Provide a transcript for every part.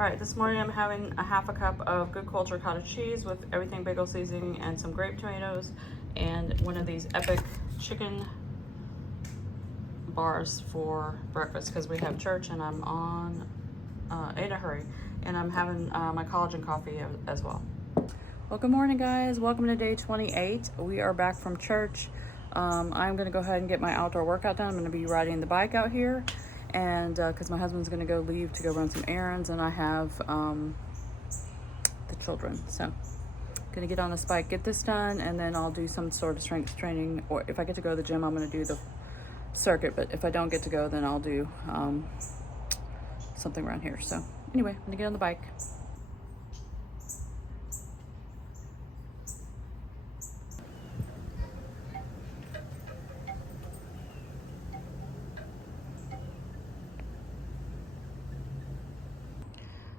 All right, this morning I'm having a half a cup of good culture cottage cheese with everything bagel seasoning and some grape tomatoes and one of these epic chicken bars for breakfast because we have church and I'm in a hurry, and I'm having my collagen coffee as well. Well, good morning guys, welcome to day 28. We are back from church. I'm gonna go ahead and get my outdoor workout done. I'm gonna be riding the bike out here, and because my husband's gonna leave to go run some errands, and I have the children, so gonna get on this bike, get this done, and then I'll do some sort of strength training, or if I get to go to the gym I'm gonna do the circuit, but if I don't get to go then I'll do something around here. So anyway, I'm gonna get on the bike.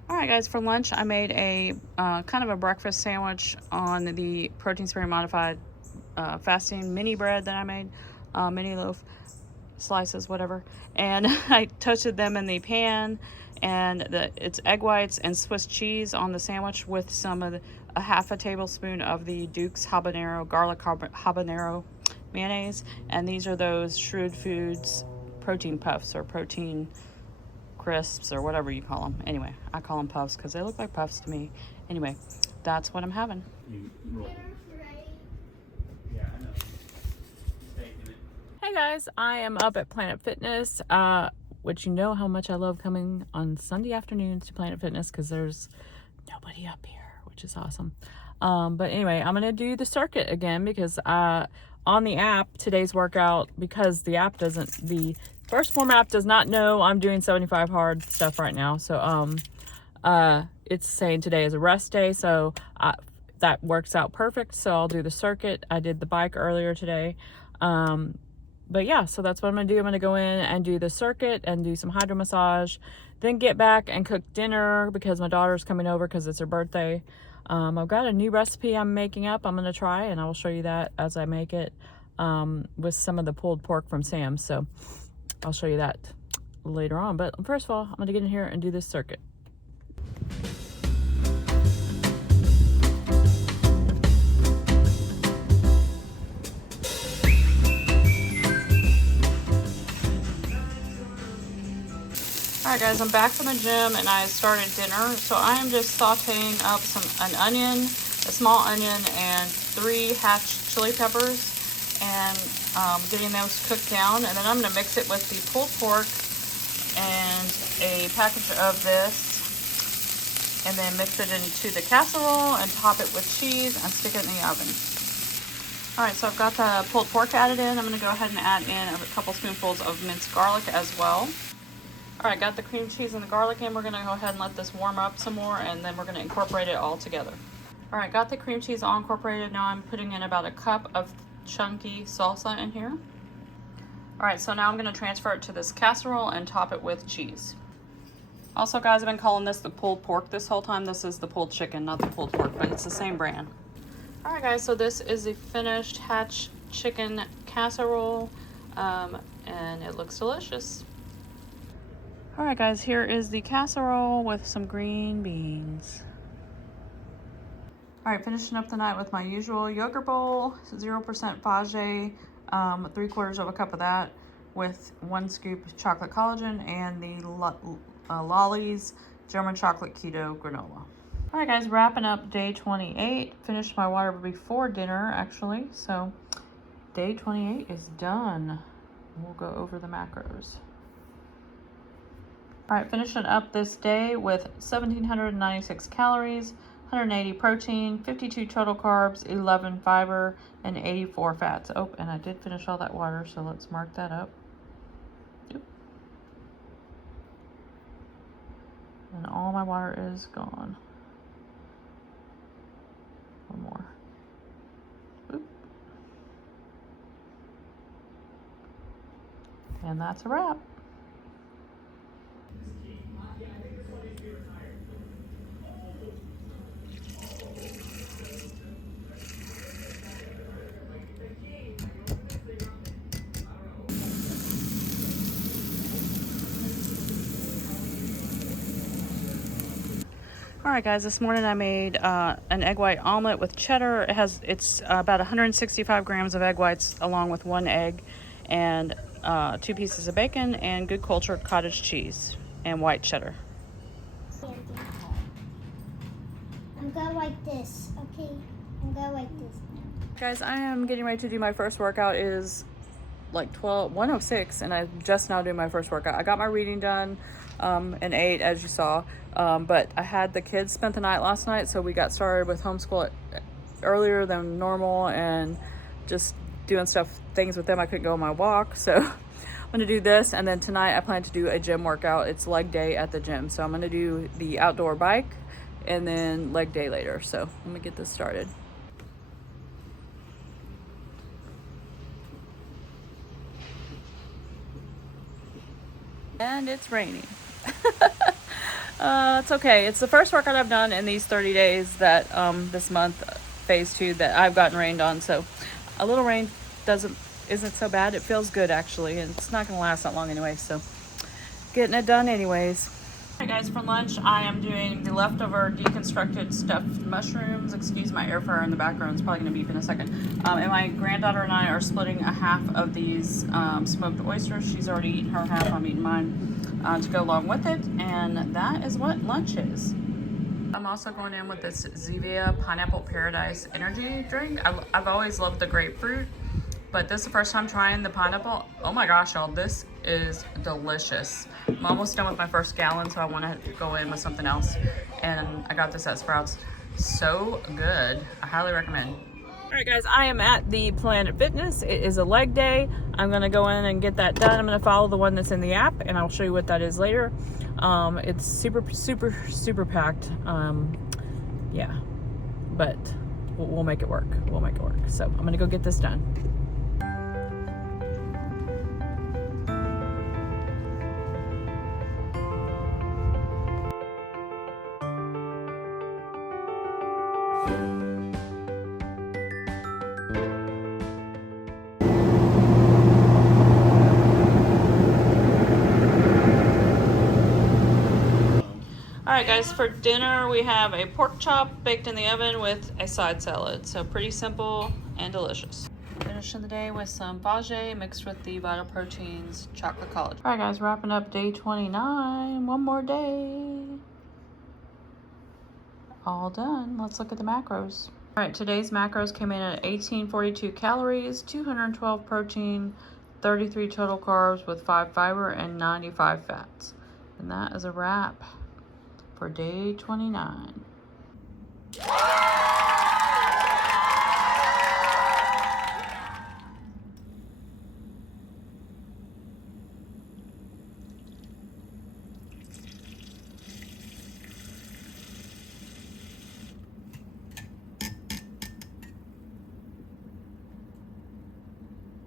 All right guys, for lunch I made a kind of a breakfast sandwich on the protein sparing modified fasting mini bread that I made, mini loaf slices, whatever, and I toasted them in the pan, and it's egg whites and Swiss cheese on the sandwich with some of a half a tablespoon of the Duke's garlic habanero mayonnaise, and these are those Shrewd Foods protein puffs or protein crisps or whatever you call them. Anyway, I call them puffs because they look like puffs to me. Anyway, that's what I'm having. Hey guys, I am up at Planet Fitness, which you know how much I love coming on Sunday afternoons to Planet Fitness because there's nobody up here, which is awesome. But anyway, I'm gonna do the circuit again because on the app, today's workout, because the app the First Form app does not know I'm doing 75 hard stuff right now. So it's saying today is a rest day, so that works out perfect. So I'll do the circuit. I did the bike earlier today. But yeah, so that's what I'm gonna do. I'm gonna go in and do the circuit and do some hydro massage, then get back and cook dinner because my daughter's coming over because it's her birthday. I've got a new recipe I'm making up. I'm gonna try, and I will show you that as I make it with some of the pulled pork from Sam's. So I'll show you that later on. But first of all, I'm gonna get in here and do this circuit. Alright guys, I'm back from the gym and I started dinner. So I am just sauteing up an onion, a small onion, and 3 hatch chili peppers, and getting those cooked down. And then I'm going to mix it with the pulled pork and a package of this, and then mix it into the casserole and top it with cheese and stick it in the oven. Alright, so I've got the pulled pork added in. I'm going to go ahead and add in a couple spoonfuls of minced garlic as well. Alright, got the cream cheese and the garlic in. We're going to go ahead and let this warm up some more, and then we're going to incorporate it all together. Alright, got the cream cheese all incorporated. Now I'm putting in about a cup of chunky salsa in here. Alright, so now I'm going to transfer it to this casserole and top it with cheese. Also guys, I've been calling this the pulled pork this whole time. This is the pulled chicken, not the pulled pork, but it's the same brand. Alright guys, so this is the finished hatch chicken casserole, and it looks delicious. Alright guys, here is the casserole with some green beans. Alright, finishing up the night with my usual yogurt bowl, 0% Fage, 3/4 of a cup of that with 1 scoop chocolate collagen, and the Lolly's German chocolate keto granola. Alright guys, wrapping up day 28. Finished my water before dinner actually, so day 28 is done. We'll go over the macros. Alright, finishing up this day with 1,796 calories, 180 protein, 52 total carbs, 11 fiber, and 84 fats. Oh, and I did finish all that water, so let's mark that up. Yep. And all my water is gone. One more. Oop. And that's a wrap. All right, guys, this morning I made an egg white omelet with cheddar. It's about 165 grams of egg whites along with 1 egg and 2 pieces of bacon and good cultured cottage cheese and white cheddar. I'm going like this, okay? I'm going like this now. Guys, I am getting ready to do my first workout. It is like 1:06 and I'm just now doing my first workout. I got my reading done and ate, as you saw, but I had the kids spent the night last night, so we got started with homeschool earlier than normal and just doing things with them. I couldn't go on my walk, so I'm gonna do this, and then tonight I plan to do a gym workout. It's leg day at the gym, so I'm gonna do the outdoor bike and then leg day later. So let me get this started. And it's raining. It's okay. It's the first workout I've done in these 30 days that this month, phase 2, that I've gotten rained on. So a little rain isn't so bad. It feels good actually, and it's not gonna last that long anyway. So getting it done anyways. All right, guys, for lunch I am doing the leftover deconstructed stuffed mushrooms. Excuse my air fryer in the background. It's probably gonna beep in a second. And my granddaughter and I are splitting a half of these smoked oysters. She's already eaten her half. I'm eating mine to go along with it, and that is what lunch is. I'm also going in with this Zevia Pineapple Paradise energy drink. I've always loved the grapefruit, but this is the first time trying the pineapple. Oh my gosh, y'all, this is delicious. I'm almost done with my first gallon, so I want to go in with something else. And I got this at Sprouts. So good. I highly recommend. All right, guys, I am at the Planet Fitness. It is a leg day. I'm gonna go in and get that done. I'm gonna follow the one that's in the app, and I'll show you what that is later. It's super packed. Yeah, but we'll make it work. We'll make it work. So I'm gonna go get this done. Alright, guys, for dinner we have a pork chop baked in the oven with a side salad. So pretty simple and delicious. Finishing the day with some Fage mixed with the Vital Proteins chocolate collagen. Alright, guys, wrapping up day 29. One more day. All done. Let's look at the macros. Alright, today's macros came in at 1842 calories, 212 protein, 33 total carbs with 5 fiber and 95 fats. And that is a wrap for day 29.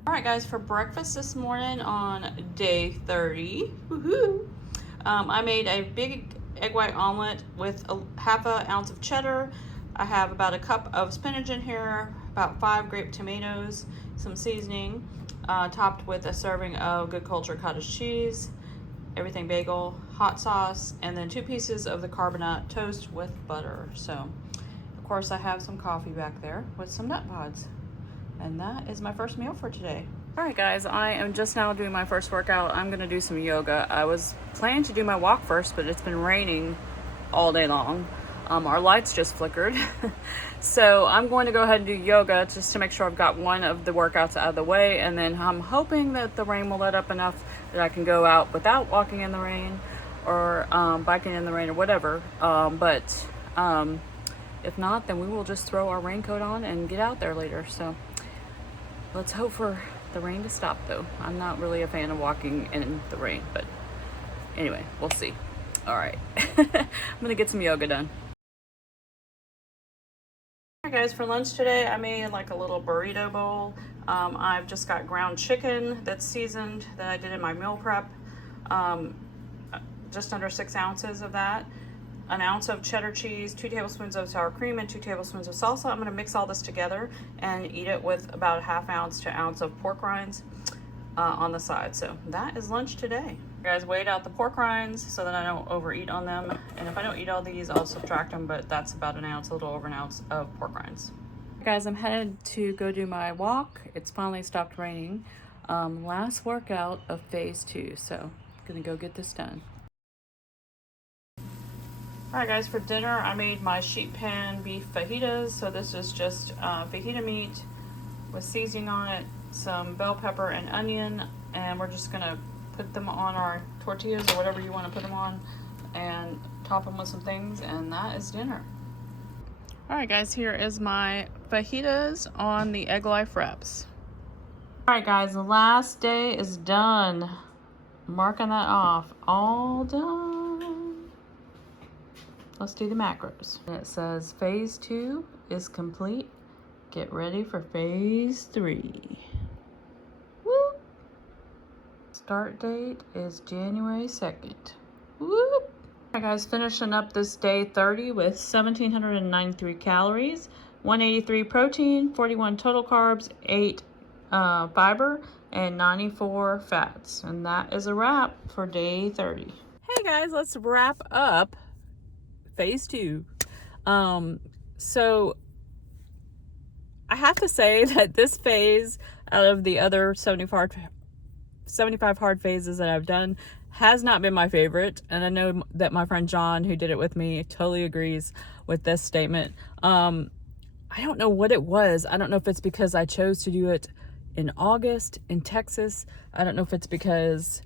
All right, guys, for breakfast this morning on day 30, woohoo, I made a big egg white omelet with half an ounce of cheddar. I have about a cup of spinach in here, about 5 grape tomatoes, some seasoning, topped with a serving of good cultured cottage cheese, everything bagel, hot sauce, and then 2 pieces of the carbonate toast with butter. So, of course, I have some coffee back there with some nut pods. And that is my first meal for today. All right, guys, I am just now doing my first workout. I'm gonna do some yoga. I was planning to do my walk first, but it's been raining all day long. Our lights just flickered. So I'm going to go ahead and do yoga just to make sure I've got one of the workouts out of the way, and then I'm hoping that the rain will let up enough that I can go out without walking in the rain or biking in the rain or whatever. But if not, then we will just throw our raincoat on and get out there later. So let's hope for the rain to stop, though. I'm not really a fan of walking in the rain, but anyway, we'll see. All right. I'm gonna get some yoga done. All right, guys, for lunch today I made like a little burrito bowl. I've just got ground chicken that's seasoned that I did in my meal prep. Just under 6 ounces of that. An ounce of cheddar cheese, 2 tablespoons of sour cream, and 2 tablespoons of salsa. I'm gonna mix all this together and eat it with about a half ounce to ounce of pork rinds. on the side. So that is lunch today. Guys, weighed out the pork rinds so that I don't overeat on them. And if I don't eat all these, I'll subtract them, but that's about an ounce, a little over an ounce of pork rinds. Guys, I'm headed to go do my walk. It's finally stopped raining. Last workout of phase 2, so I'm gonna go get this done. Alright guys, for dinner I made my sheet pan beef fajitas. So this is just fajita meat with seasoning on it, some bell pepper and onion, and we're just gonna put them on our tortillas or whatever you want to put them on and top them with some things, and that is dinner. Alright guys, here is my fajitas on the egg life wraps. Alright guys, the last day is done. Marking that off. All done. Let's do the macros. And it says phase 2 is complete. Get ready for phase 3. Woo! Start date is January 2nd. Woo! Alright guys, finishing up this day 30 with 1,793 calories, 183 protein, 41 total carbs, 8 fiber, and 94 fats. And that is a wrap for day 30. Hey guys, let's wrap up phase 2. So I have to say that this phase, out of the other 75 hard phases that I've done, has not been my favorite, and I know that my friend John, who did it with me, totally agrees with this statement. I don't know what it was. I don't know if it's because I chose to do it in August in Texas. I don't know if it's because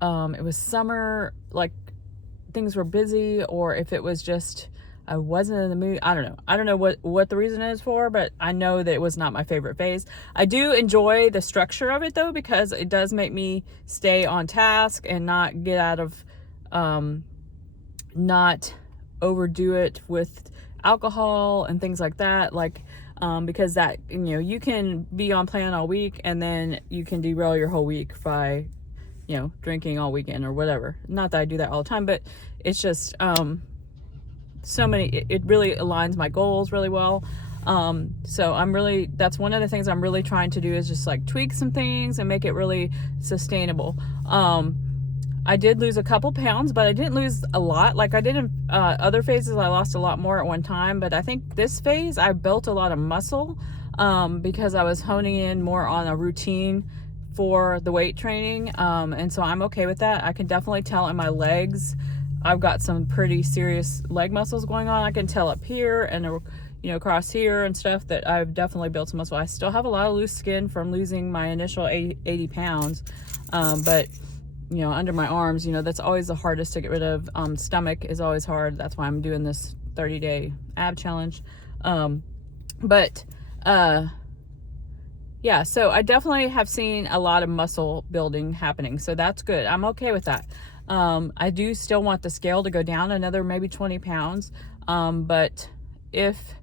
it was summer, like things were busy, or if it was just I wasn't in the mood. I don't know what the reason is for, but I know that it was not my favorite phase. I do enjoy the structure of it though, because it does make me stay on task and not get out of not overdo it with alcohol and things like that, like because that, you know, you can be on plan all week and then you can derail your whole week by, you know, drinking all weekend or whatever. Not that I do that all the time, but it's just so many, it really aligns my goals really well. So that's one of the things I'm really trying to do, is just like tweak some things and make it really sustainable. I did lose a couple pounds, but I didn't lose a lot. Like I did in other phases, I lost a lot more at one time, but I think this phase I built a lot of muscle because I was honing in more on a routine for the weight training. And so I'm okay with that. I can definitely tell in my legs, I've got some pretty serious leg muscles going on. I can tell up here and, you know, across here and stuff, that I've definitely built some muscle. I still have a lot of loose skin from losing my initial 80 pounds. But, you know, under my arms, you know, that's always the hardest to get rid of. Stomach is always hard. That's why I'm doing this 30-day ab challenge. Yeah, so I definitely have seen a lot of muscle building happening. So that's good. I'm okay with that. I do still want the scale to go down another maybe 20 pounds. But if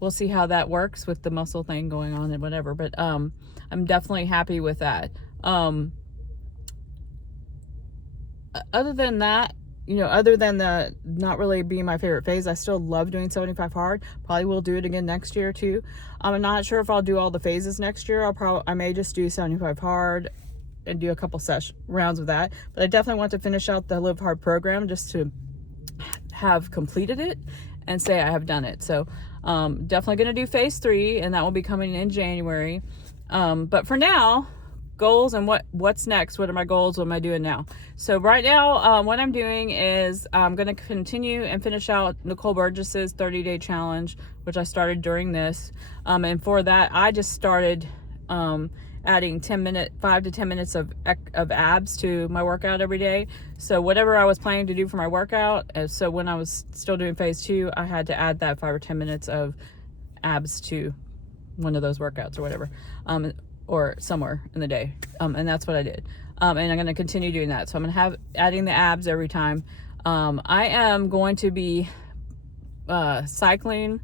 we'll see how that works with the muscle thing going on and whatever, but, I'm definitely happy with that. Other than that, you know, other than the not really being my favorite phase, I still love doing 75 hard. Probably will do it again next year too. I'm not sure if I'll do all the phases next year. I may just do 75 hard and do a couple rounds of that, but I definitely want to finish out the Live Hard program just to have completed it and say I have done it. So definitely going to do phase 3, and that will be coming in January. But for now, goals and what's next. What are my goals? What am I doing now? So right now, what I'm doing is I'm going to continue and finish out Nicole Burgess's 30-day challenge, which I started during this. And for that, I just started adding 5 to 10 minutes of abs to my workout every day. So whatever I was planning to do for my workout, so when I was still doing phase 2, I had to add that 5 or 10 minutes of abs to one of those workouts or whatever, or somewhere in the day. And that's what I did. And I'm going to continue doing that. So I'm going to have adding the abs every time. I am going to be cycling.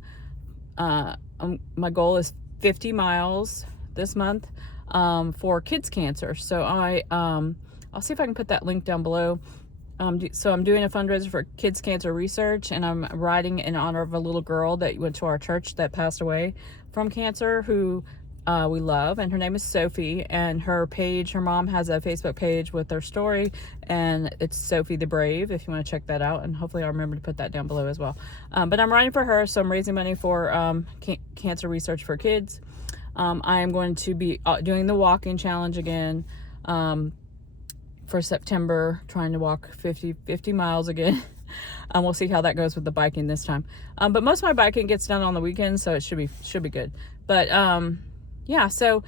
My goal is 50 miles this month for kids cancer. So I'll see if I can put that link down below. So I'm doing a fundraiser for kids cancer research, and I'm riding in honor of a little girl that went to our church that passed away from cancer, who we love, and her name is Sophie, and her mom has a Facebook page with her story, and it's Sophie the Brave, if you want to check that out, and hopefully I'll remember to put that down below as well. But I'm writing for her, so I'm raising money for cancer research for kids. I am going to be doing the walking challenge again for September, trying to walk 50 miles again. We'll see how that goes with the biking this time. But most of my biking gets done on the weekends, so it should be good. But yeah, so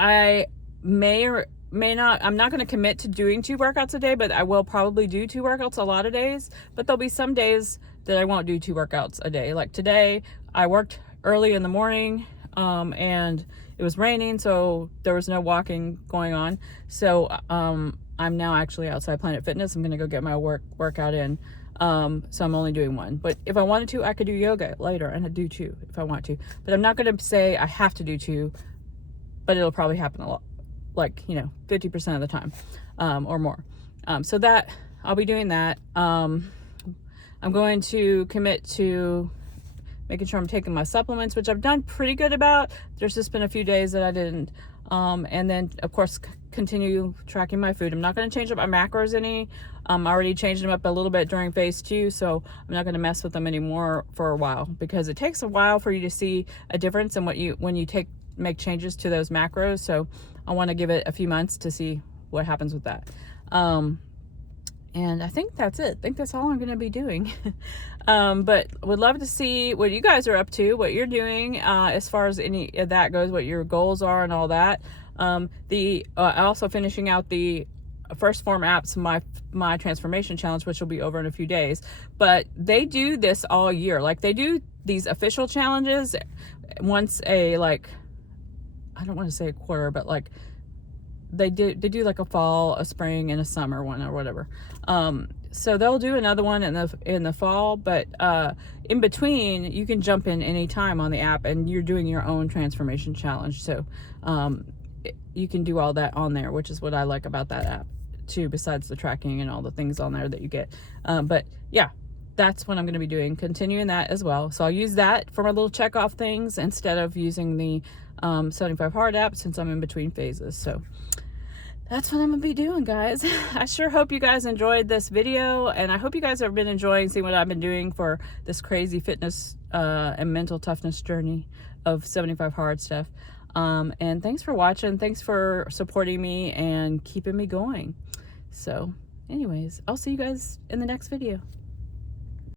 I may or may not, I'm not going to commit to doing 2 workouts a day, but I will probably do 2 workouts a lot of days. But there'll be some days that I won't do 2 workouts a day. Like today, I worked early in the morning, and it was raining, so there was no walking going on. So I'm now actually outside Planet Fitness. I'm going to go get my workout in. So I'm only doing 1. But if I wanted to, I could do yoga later and I'd do 2 if I want to. But I'm not going to say I have to do 2, but it'll probably happen a lot, like, 50% of the time, or more. So that I'll be doing that. I'm going to commit to making sure I'm taking my supplements, which I've done pretty good about. There's just been a few days that I didn't. And then of course, continue tracking my food. I'm not going to change up my macros any. I already changed them up a little bit during phase 2, so I'm not going to mess with them anymore for a while, because it takes a while for you to see a difference in when you make changes to those macros. So I want to give it a few months to see what happens with that. And I think that's it. I think that's all I'm going to be doing. But would love to see what you guys are up to, what you're doing as far as any of that goes, what your goals are and all that. Also finishing out the First Form apps, my transformation challenge, which will be over in a few days. But they do this all year. Like, they do these official challenges once I don't want to say a quarter, but like they do like a fall, a spring, and a summer one or whatever. So they'll do another one in the fall, but in between you can jump in any time on the app, and you're doing your own transformation challenge. So you can do all that on there, which is what I like about that app too, besides the tracking and all the things on there that you get. But yeah, that's what I'm going to be doing, continuing that as well. So I'll use that for my little check off things instead of using the 75 Hard app, since I'm in between phases. So that's what I'm gonna be doing, guys. I sure hope you guys enjoyed this video, and I hope you guys have been enjoying seeing what I've been doing for this crazy fitness and mental toughness journey of 75 Hard stuff. And thanks for watching. Thanks for supporting me and keeping me going. So anyways, I'll see you guys in the next video.